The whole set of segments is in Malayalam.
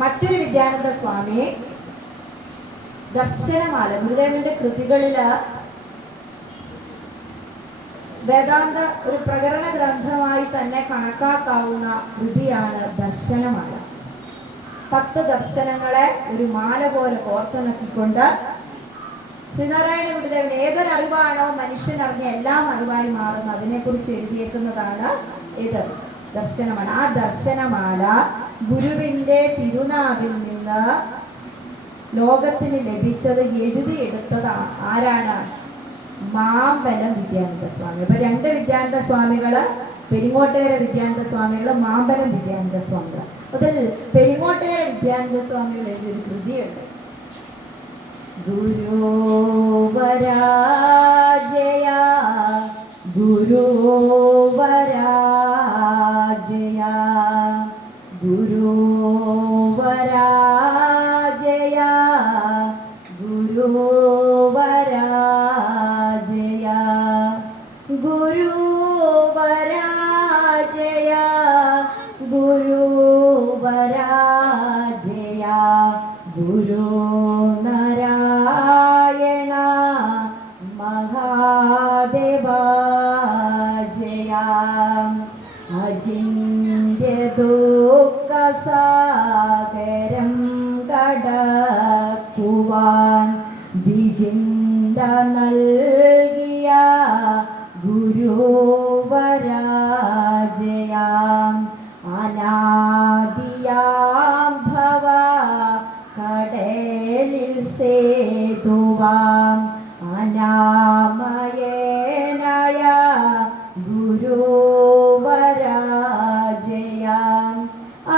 മറ്റൊരു വിദ്യാനന്ദ സ്വാമി ദർശനമാല, ഗുരുദേവന്റെ കൃതികളില് വേദാന്ത ഒരു പ്രകരണ ഗ്രന്ഥമായി തന്നെ കണക്കാക്കാവുന്ന കൃതിയാണ് ദർശനമാല. 10 ദർശനങ്ങളെ ഒരു മാല പോലെ കോർത്തിണക്കിക്കൊണ്ട് ശ്രീനാരായണ ഗുരുദേവൻ ഏതൊരറിവാണോ മനുഷ്യൻ അറിഞ്ഞ എല്ലാം അറിവായി മാറുന്ന അതിനെക്കുറിച്ച് എഴുതിയേക്കുന്നതാണ് ഇത് ദർശനമാല. ആ ദർശനമാല ഗുരുവിന്റെ തിരുനാവിൽ നിന്ന് ലോകത്തിന് ലഭിച്ചത്, എഴുതിയെടുത്തത് ആരാണ്? മാമ്പലം വിദ്യാനന്ദ സ്വാമി. അപ്പൊ 2 വിദ്യാനന്ദ സ്വാമികള്, പെരിങ്ങോട്ടേര വിദ്യാനന്ദ സ്വാമികള്, മാമ്പലം വിദ്യാനന്ദ സ്വാമികൾ. അതിൽ പെരിങ്ങോട്ടേര വിദ്യാനന്ദ സ്വാമികൾ എഴുതിയൊരു കൃതിയുണ്ട്, ഗുരുവരാജയ ഗുരുവരാജയ ഗുരുവരാജയ ഗുരുവരാജയ ഗുരുവരാജയ ഗുരുവരാജയ ഗുരു നാരായണ മഹാദേവാജയ അജിന്ത്യ ദുഃഖസാഗരം കടക്കുവാൻ ദ്വിജിന്ത നൽകിയ ഗുരുവരാജയ അനാദിയാം ഭവ കടലിൽ സേതുവാം അനാമയേനായ ഗുരുവരാജയ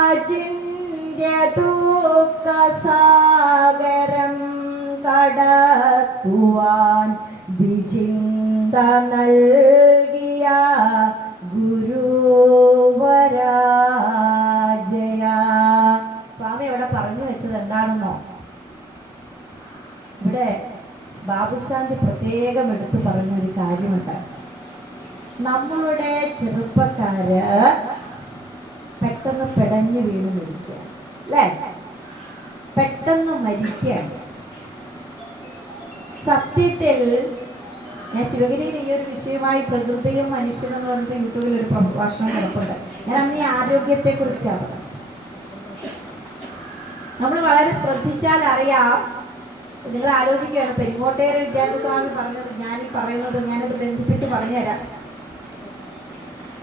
അചിന്ത്യ ദുഃഖസാഗരം കടക്കുവാൻ ദ്വിജിന്ത നൽകിയ ഗുരുവരാജയ. സ്വാമി ഇവിടെ പറഞ്ഞു വെച്ചത് എന്താണെന്നോ? ഇവിടെ ബാബുശാന്തി പ്രത്യേകം എടുത്തു പറഞ്ഞൊരു കാര്യമുണ്ട്. നമ്മളുടെ ചെറുപ്പക്കാര് പെട്ടെന്ന് പെടഞ്ഞു വീണ് മരിക്കുക, അല്ലേ? പെട്ടെന്ന് മരിക്കുകയാണ്. സത്യത്തിൽ ഞാൻ ശിവഗിരിയിൽ ഈ ഒരു വിഷയമായി പ്രകൃതിയും മനുഷ്യനും എന്ന് പറഞ്ഞിട്ട് യൂട്യൂബിൽ ഒരു പ്രഭാഷണം കിടപ്പുണ്ട്. ഞാൻ അന്ന് ഈ ആരോഗ്യത്തെ കുറിച്ചാണ്. നമ്മൾ വളരെ ശ്രദ്ധിച്ചാൽ അറിയാം. നിങ്ങൾ ആലോചിക്കുകയാണ്, പെരിങ്ങോട്ടേര വിദ്യാനന്ദ സ്വാമി പറഞ്ഞത് ഞാനീ പറയുന്നത് ഞാനത് ബന്ധിപ്പിച്ച് പറഞ്ഞുതരാം.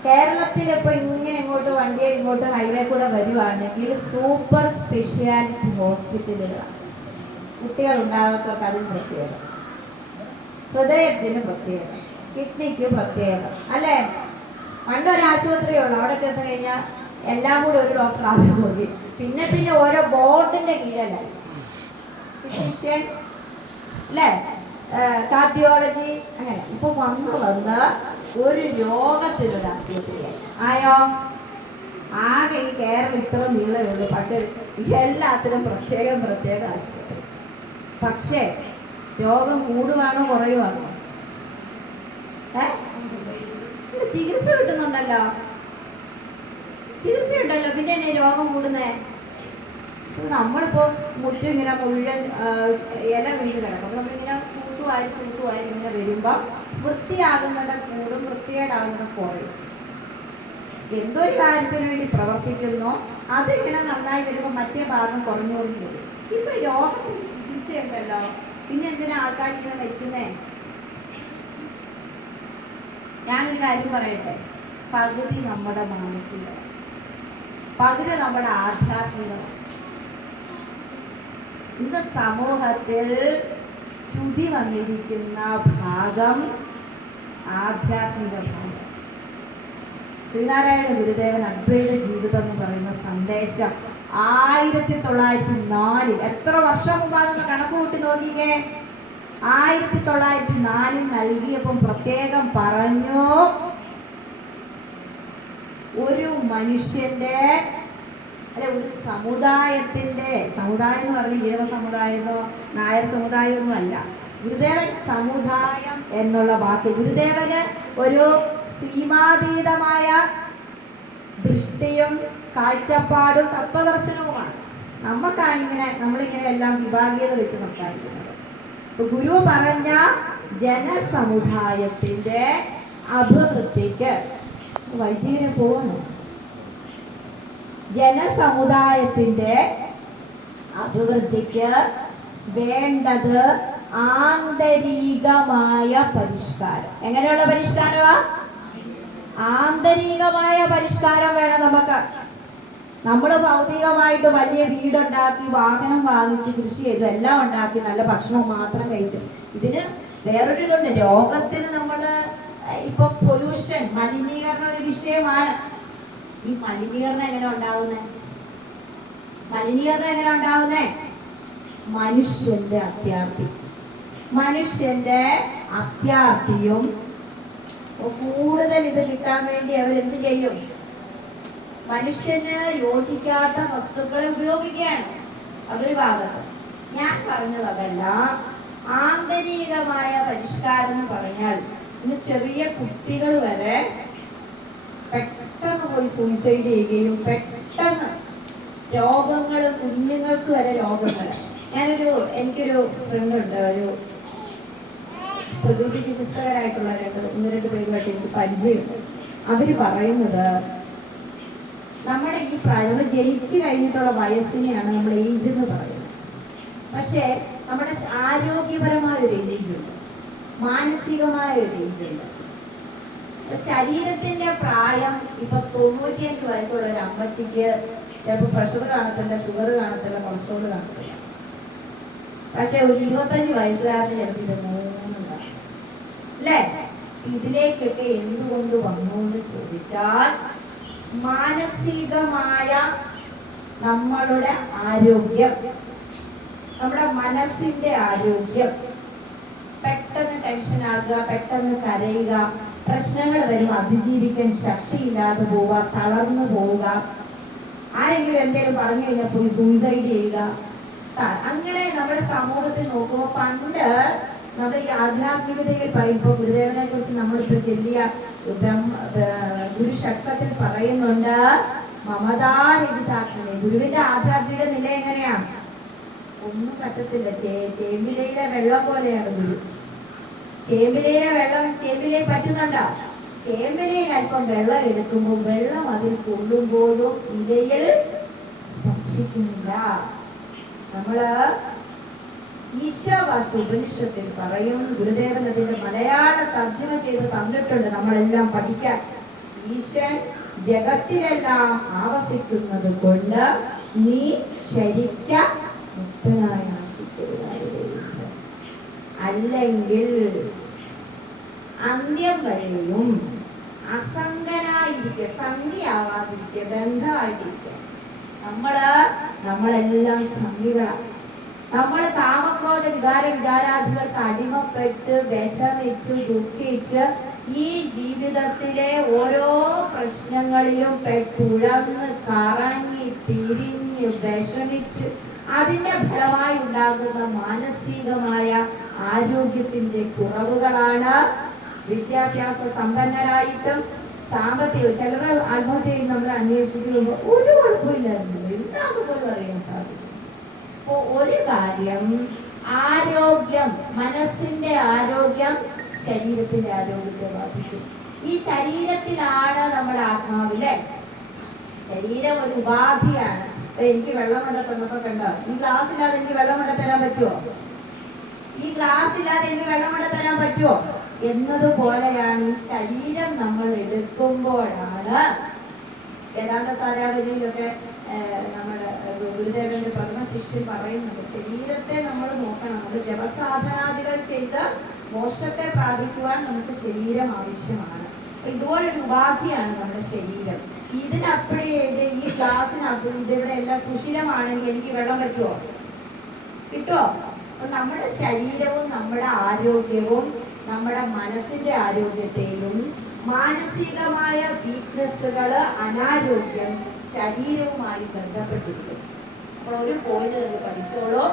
കേരളത്തിൽ ഇപ്പൊ ഇങ്ങനെ ഇങ്ങോട്ട് വണ്ടിയെ ഇങ്ങോട്ട് ഹൈവേ കൂടെ വരുവാണെങ്കിൽ സൂപ്പർ സ്പെഷ്യാലിറ്റി ഹോസ്പിറ്റലുകളാണ്. കുട്ടികൾ ഉണ്ടാകത്തൊക്കെ അതിന് പ്രത്യേകത, ഹൃദയത്തിന് പ്രത്യേകത, കിഡ്നിക്ക് പ്രത്യേകത, അല്ലേ? പണ്ടൊരു ആശുപത്രിയുള്ളൂ, അവിടെ ചെന്ന് കഴിഞ്ഞാൽ എല്ലാം കൂടി ഒരു ഡോക്ടർ ആദ്യം നോക്കി, പിന്നെ പിന്നെ ഓരോ ബോർഡിന്റെ കീഴിലായി ഫിസിഷ്യൻ, അല്ലേ, കാർഡിയോളജി, അങ്ങനെ. ഇപ്പൊ വന്ന് ഒരു രോഗത്തിനൊരു ആശുപത്രിയായി ആയോ? ആകെ ഈ കേരളം ഇത്ര നീളമുള്ളൂ, പക്ഷെ എല്ലാത്തിനും പ്രത്യേക ആശുപത്രി. പക്ഷേ രോഗം കൂടുവാണോ കുറയുവാണോ? ചികിത്സ കിട്ടുന്നുണ്ടല്ലോ, ചികിത്സയുണ്ടല്ലോ, പിന്നെ എന്നെ രോഗം കൂടുന്നേ? നമ്മളിപ്പോ മുറ്റും ഇങ്ങനെ മുഴുവൻ ഇല വീണ് കിടക്കും. നമ്മളിങ്ങനെ തൂത്തുവാരി ഇങ്ങനെ വരുമ്പോ വൃത്തിയാകുന്നതിന്റെ കൂടും വൃത്തികേടാകുന്നതിന്റെ കുറയും. എന്തോ ഒരു കാര്യത്തിന് വേണ്ടി പ്രവർത്തിക്കുന്നോ അതിങ്ങനെ നന്നായി വരുമ്പോൾ മറ്റേ ഭാഗം കുറഞ്ഞുകൊണ്ട് വരും. ഇപ്പൊ രോഗത്തിന് ചികിത്സയുണ്ടല്ലോ, പിന്നെ എന്തിനാ ആൾക്കാർ ഇങ്ങനെ മരിക്കുന്നേ? ഞാനൊരു കാര്യം പറയട്ടെ, പകുതി നമ്മുടെ മാനസിക, പകുതി നമ്മുടെ ആധ്യാത്മികത. ഇന്ന് സമൂഹത്തിൽ ചുതി വന്നിരിക്കുന്ന ഭാഗം ആധ്യാത്മിക ഭാഗം. ശ്രീനാരായണ ഗുരുദേവൻ അദ്വൈത ജീവിതം എന്ന് പറയുന്ന സന്ദേശം 1904, എത്ര വർഷം മുമ്പാണെന്ന് കണക്ക് കൂട്ടി നോക്കിക്കേ. 1904 നൽകിയപ്പം പ്രത്യേകം പറഞ്ഞു, ഒരു മനുഷ്യന്റെ അല്ലെ ഒരു സമുദായത്തിന്റെ, സമുദായം എന്ന് പറഞ്ഞാൽ ഈഴവ സമുദായമോ നായർ സമുദായമൊന്നും അല്ല, ഗുരുദേവൻ സമുദായം എന്നുള്ള വാക്ക്, ഗുരുദേവന് ഒരു സീമാതീതമായ ദൃഷ്ടിയും കാഴ്ചപ്പാടും തത്വദർശനവുമാണ്. നമ്മളിങ്ങനെ എല്ലാം വിഭാഗീയത വെച്ച് സംസാരിക്കുന്നത്. ഗുരു പറഞ്ഞ ജനസമുദായത്തിന്റെ അഭിവൃദ്ധിക്ക് വൈദികരെ പോകണം. ജനസമുദായത്തിന്റെ അഭിവൃദ്ധിക്ക് വേണ്ടത് ആന്തരികമായ പരിഷ്കാരം. എങ്ങനെയുള്ള പരിഷ്കാരമാ? ആന്തരികമായ പരിഷ്കാരം വേണം നമുക്ക്. നമ്മൾ ഭൗതികമായിട്ട് വലിയ വീടുണ്ടാക്കി, വാഹനം വാങ്ങിച്ച്, കൃഷി ചെയ്തു, എല്ലാം ഉണ്ടാക്കി, നല്ല ഭക്ഷണം മാത്രം കഴിച്ചു. ഇതിന് വേറൊരു ഇതുണ്ട്. രോഗത്തിന് നമ്മൾ ഇപ്പൊ പൊല്യൂഷൻ, മലിനീകരണം ഒരു വിഷയമാണ്. ഈ മലിനീകരണം എങ്ങനെ ഉണ്ടാവുന്നേ? മനുഷ്യന്റെ അത്യാർത്തിയും കൂടുതൽ ഇത് കിട്ടാൻ വേണ്ടി അവരെന്ത് ചെയ്യും? മനുഷ്യന് യോജിക്കാത്ത വസ്തുക്കളെ ഉപയോഗിക്കുകയാണ്. അതൊരു ഭാഗത്ത്. ഞാൻ പറഞ്ഞത് അതല്ല. ആന്തരികമായ പരിഷ്കാരം എന്ന് പറഞ്ഞാൽ ഇന്ന് ചെറിയ കുട്ടികൾ വരെ പെട്ടെന്ന് പോയി സൂയിസൈഡ് ചെയ്യുകയും പെട്ടെന്ന് രോഗങ്ങൾ, കുഞ്ഞുങ്ങൾക്ക് വരെ രോഗങ്ങൾ. എനിക്കൊരു ഫ്രണ്ട് ഉണ്ട്, ഒരു പ്രകൃതി ചികിത്സകരായിട്ടുള്ള ഒന്ന് രണ്ട് പേരുമായിട്ട് എനിക്ക് പരിചയമുണ്ട്. അവര് പറയുന്നത് നമ്മുടെ ഈ പ്രായം, നമ്മൾ ജനിച്ചു കഴിഞ്ഞിട്ടുള്ള വയസ്സിനെയാണ് നമ്മൾ ഏജ് എന്ന് പറയുന്നത്. പക്ഷേ നമ്മുടെ ആരോഗ്യപരമായ ഒരു ഏജുണ്ട്, മാനസികമായ ഒരു ഏജുണ്ട്. ശരീരത്തിന്റെ പ്രായം ഇപ്പൊ 95 വയസ്സുള്ള ഒരു അമ്മച്ചിക്ക് ചിലപ്പോൾ പ്രഷർ കാണത്തില്ല, ഷുഗർ കാണത്തില്ല, കൊളസ്ട്രോൾ കാണത്തില്ല. പക്ഷെ ഒരു 25 വയസ്സുകാരന് ചിലപ്പോൾ ഇത് 3 ഉണ്ടാകും അല്ലേ? ഇതിലേക്കൊക്കെ എന്തുകൊണ്ട് വന്നു എന്ന് ചോദിച്ചാൽ മാനസികമായ നമ്മളുടെ ആരോഗ്യം, നമ്മുടെ മനസ്സിന്റെ ആരോഗ്യം, പെട്ടെന്ന് ടെൻഷൻ ആകുക, പെട്ടെന്ന് കരയുക, പ്രശ്നങ്ങൾ വരും, അതിജീവിക്കാൻ ശക്തിയില്ലാതെ പോവുക, തളർന്നു പോവുക, ആരെങ്കിലും എന്തെങ്കിലും പറഞ്ഞു കഴിഞ്ഞാൽ പോയി സൂയിസൈഡ് ചെയ്യുക. അങ്ങനെ നമ്മുടെ സമൂഹത്തിൽ നോക്കുമ്പോൾ പണ്ട് നമ്മുടെ ഈ ആധ്യാത്മികതയിൽ പറയുമ്പോൾ ഗുരുദേവനെ കുറിച്ച് നമ്മളിപ്പോൾ ചെല്ലിയ ഗുരുഷട്കത്തിൽ പറയുന്നുണ്ട്, മമതാരഹിതാത്മനെ. ഗുരുവിന്റെ ആധ്യാത്മിക നില എങ്ങനെയാ? ഒന്നും പറ്റത്തില്ല. ചേമ്പിലയിലെ വെള്ളം പോലെയാണ് ഗുരു. ചേമ്പിലയിലെ വെള്ളം ചേമ്പിലയിൽ പറ്റുന്നുണ്ടോ? ചേമ്പിലയിൽ അല്പം വെള്ളം എടുക്കുമ്പോൾ വെള്ളം അതിൽ കൊള്ളുമ്പോഴും ഇലയിൽ സ്പർശിക്കുന്നില്ല. നമ്മള് ഈശാവാസി ഉപനിഷത്തിൽ പറയും, ഗുരുദേവൻ അതിന്റെ മലയാള തർജ്ജമ ചെയ്ത് തന്നിട്ടുണ്ട് നമ്മളെല്ലാം പഠിക്കാൻ. ഈശൻ ജഗത്തിലെല്ലാം ആവസിക്കുന്നത് കൊണ്ട് നീ ശരിക്ക മുക്തനായി ആശിക്കരുതായിരുന്നു, അല്ലെങ്കിൽ അന്ത്യം വരെയും അസംഗനായിരിക്കുക, സംഖ്യയാവാതിരിക്കുക, ബന്ധമായിരിക്കുക. നമ്മളെല്ലാം സംഖ്യകളാണ്. നമ്മൾ കാമക്രോധ വികാരാദികൾക്ക് അടിമപ്പെട്ട് വിഷമിച്ച് ദുഃഖിച്ച് ഈ ജീവിതത്തിലെ ഓരോ പ്രശ്നങ്ങളിലും പെട്ടുഴന്ന് കറങ്ങി തിരിഞ്ഞ് വിഷമിച്ച് അതിന്റെ ഫലമായി ഉണ്ടാകുന്ന മാനസികമായ ആരോഗ്യത്തിന്റെ കുറവുകളാണ്. വിദ്യാഭ്യാസ സമ്പന്നരായിട്ടും സാമ്പത്തിക ചിലരുടെ ആത്മഹത്യയിൽ നമ്മൾ അന്വേഷിച്ചു വരുമ്പോൾ ഒരു കുഴപ്പമില്ലായിരുന്നു, എന്താന്ന് പോലും അറിയാൻ സാധിക്കും. അപ്പോ ഒരു കാര്യം, ആരോഗ്യം, മനസ്സിന്റെ ആരോഗ്യം ശരീരത്തിന്റെ ആരോഗ്യത്തെ ബാധിക്കും. ഈ ശരീരത്തിലാണ് നമ്മുടെ ആത്മാവിലെ. ശരീരം ഒരു ഉപാധിയാണ്. എനിക്ക് വെള്ളം കൊണ്ട തന്നപ്പോ കണ്ടോ, ഈ ഗ്ലാസ് ഇല്ലാതെ എനിക്ക് വെള്ളം കൊണ്ട തരാൻ പറ്റുമോ? ഈ ഗ്ലാസ് ഇല്ലാതെ എനിക്ക് വെള്ളം കൊണ്ട തരാൻ പറ്റുമോ എന്നതുപോലെയാണ് ഈ ശരീരം നമ്മൾ എടുക്കുമ്പോഴാണ്. വേദാന്ത സാരാവലിയിലൊക്കെ നമ്മുടെ ഗുരുദേവന്റെ പ്രഥമ ശിഷ്യൻ പറയുന്നുണ്ട്, ശരീരത്തെ നമ്മൾ നോക്കണം. നമ്മൾ ജപസാധനാദികൾ ചെയ്ത് മോക്ഷത്തെ പ്രാപിക്കുവാൻ നമുക്ക് ശരീരം ആവശ്യമാണ്. ഇതുപോലൊരു ഉപാധിയാണ് നമ്മുടെ ശരീരം. ഇതിനപ്പടി ഈ ഗ്ലാസിനപ്പടി ഇതിവിടെ എല്ലാം സുഷിരമാണെങ്കിൽ എനിക്ക് വെള്ളം പറ്റുമോ? കിട്ടുമോ? അപ്പൊ നമ്മുടെ ശരീരവും നമ്മുടെ ആരോഗ്യവും നമ്മുടെ മനസ്സിന്റെ ആരോഗ്യത്തെയും മാനസികമായ വീക്ക്നെസ്സുകള്, അനാരോഗ്യം ശരീരവുമായി ബന്ധപ്പെട്ടിരിക്കും. അപ്പോൾ ഒരു പോയിന്റ് തന്നെ പഠിച്ചോളൂ.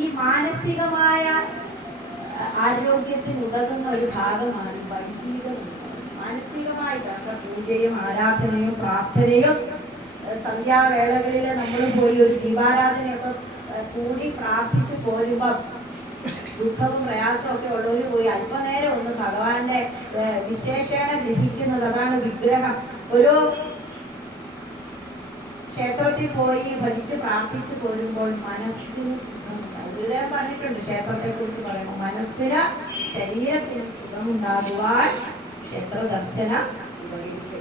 ഈ മാനസികമായ ആരോഗ്യത്തിന് ഉതകുന്ന ഒരു ഭാഗമാണ് വൈദികം. മാനസികമായിട്ടാണ് പൂജയും ആരാധനയും പ്രാർത്ഥനയും സന്ധ്യാവേളകളിൽ നമ്മൾ പോയി ഒരു ദീപാരാധനയൊക്കെ കൂടി പ്രാർത്ഥിച്ച് പോരുമ്പം ദുഃഖവും പ്രയാസവും ഒക്കെ ഉള്ളവർ പോയി അല്പനേരം ഒന്ന് ഭഗവാന്റെ വിശേഷേണ ഗ്രഹിക്കുന്നത്. അതാണ് വിഗ്രഹം. ഒരു ക്ഷേത്രത്തിൽ പോയി ഭജിച്ച് പ്രാർത്ഥിച്ചു പോരുമ്പോൾ മനസ്സിന് സുഖമുണ്ടാകും. ഗുരുദേവൻ പറഞ്ഞിട്ടുണ്ട് ക്ഷേത്രത്തെ കുറിച്ച് പറയുമ്പോൾ മനസ്സിന് ശരീരത്തിന് സുഖമുണ്ടാകുവാൻ ക്ഷേത്ര ദർശനം ഉപകരിക്കും.